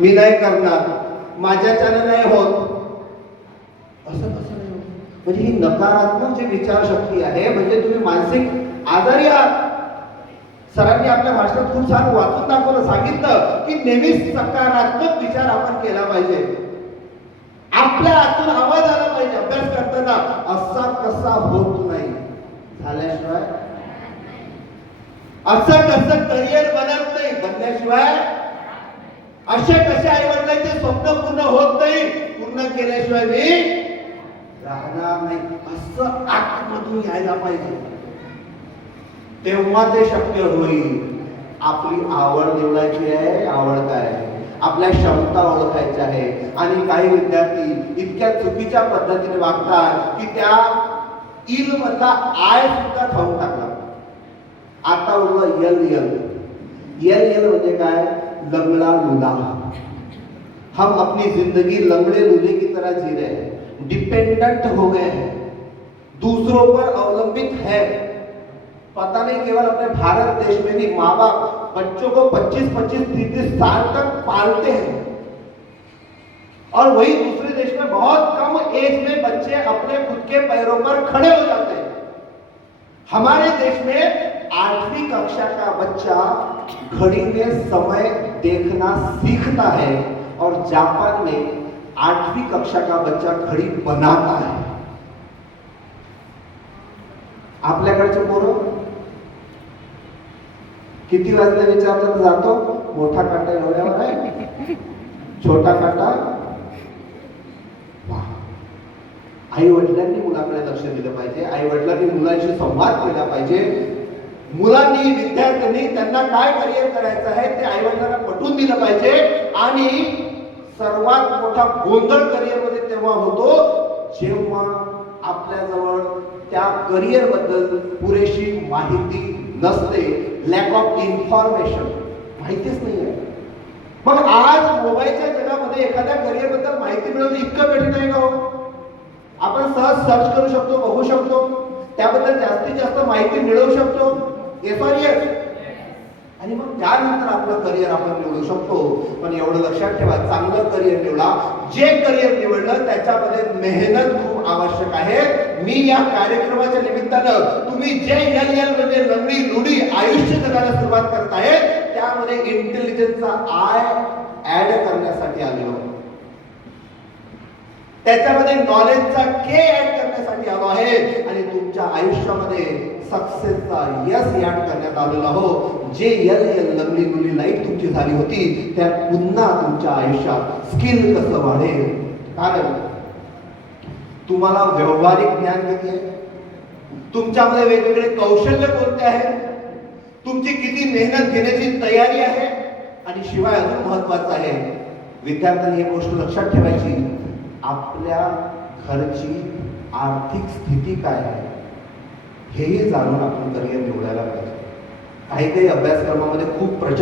मी नाही करणार, माझ्याच्याने नाही होत, असं कसं नाही होत? म्हणजे ही नकारात्मक जी विचारशक्ती आहे, म्हणजे तुम्ही मानसिक आजारी आहात. सरांनी आपल्या भाषणात खूप छान वाचून दाखवलं, सांगितलं की नेहमी सकारात्मक विचार आपण केला पाहिजे. आपल्या आतून आवाज आला पाहिजे. अभ्यास करताना असा कसा होत नाही झाल्याशिवाय, असं कसं करिअर बनत नाही बनल्याशिवाय, असे कसे आई वडिलांचे स्वप्न पूर्ण होत नाही पूर्ण केल्याशिवाय मी राहणार नाही, असं आतमधून यायला पाहिजे. तेव्हा ते शक्य होईल. आपली आवड निवडायची आहे. आवड काय आहे, आपल्या क्षमता ओळखायच्या आहे. आणि काही विद्यार्थी इतक्या चुकीच्या पद्धतीने वागतात की त्या इल मधला आय सुद्धा खाऊन टाकला. आता उरलं यल यल. यल यल म्हणजे काय, लंगड़ा लूला. हम अपनी जिंदगी लंगड़े लूले की तरह जी रहे हैं, डिपेंडेंट हो गए हैं, दूसरों पर अवलंबित है. पता नहीं केवल अपने भारत देश में नहीं, माँ बाप बच्चों को 25-25, 30 साल तक पालते हैं और वही दूसरे देश में बहुत कम एज में बच्चे अपने खुद के पैरों पर खड़े हो जाते हैं. हमारे देश में 8वीं कक्षा का बच्चा घड़ी में समय देखना सीखता है और जापान में 8वीं कक्षा का बच्चा घड़ी बनाता है. आपल्याकडचे पोरं किती वाजले विचारतात, जातो मोठा काटा डोळ्यावर आहे, छोटा काटा. आई वडिलांनी मुलाकडे लक्ष दिलं पाहिजे. आई वडिलांनी मुलांशी संवाद केला पाहिजे. मुलांनी विद्यार्थ्यांनी त्यांना काय करिअर करायचं आहे ते आई वडिलांना पटवून दिलं पाहिजे. आणि सर्वात मोठा गोंधळ करिअर मध्ये तेव्हा होतो जेव्हा आपल्याजवळ त्या करिअर बद्दल पुरेशी माहिती नसते. लॅक ऑफ इन्फॉर्मेशन, माहितीच नाही आहे. मग आज मोबाईलच्या जगामध्ये एखाद्या करिअर बद्दल माहिती मिळवणं इतकं कठीण आहे का? आपण सहज सर्च करू शकतो, बघू शकतो, त्याबद्दल जास्तीत जास्त माहिती मिळवू शकतो. Yes or yes. आणि मग त्यानंतर आपलं करिअर आपण निवडू शकतो. पण एवढं लक्षात ठेवा, चांगलं करिअर निवडा. जे करिअर निवडलं त्याच्यामध्ये मेहनत खूप आवश्यक आहे. मी या कार्यक्रमाच्या निमित्तानं तुम्ही जे यल यल म्हणजे लंगडी लुडी आयुष्य जगायला सुरुवात करताय त्यामध्ये इंटेलिजन्सचा आय ऍड करण्यासाठी आलेलो, त्याच्यामध्ये नॉलेजचा के ऍड करण्यासाठी आलो आहे. आणि तुमच्या आयुष्यामध्ये सक्सेसचा यस ऍड करण्यात आलेला हो. जे यल यल लंगडी लुली लाईफ तुमची झाली होती त्या पुन्हा तुमच्या आयुष्यात स्किल कसं वाढेल. कारण तुम्हाला व्यावहारिक ज्ञान किती आहे, तुमच्यामध्ये वेगवेगळे कौशल्य कोणते आहेत, तुमची किती मेहनत घेण्याची तयारी आहे. आणि शिवाय अजून महत्वाचं आहे, विद्यार्थ्यांनी एक गोष्ट लक्षात ठेवायची, आपल्या घरची आर्थिक स्थिती काय आहे हेही जाणून आपण करिअर निवडायला पाहिजे. काही काही अभ्यासक्रमामध्ये खूप प्रचंड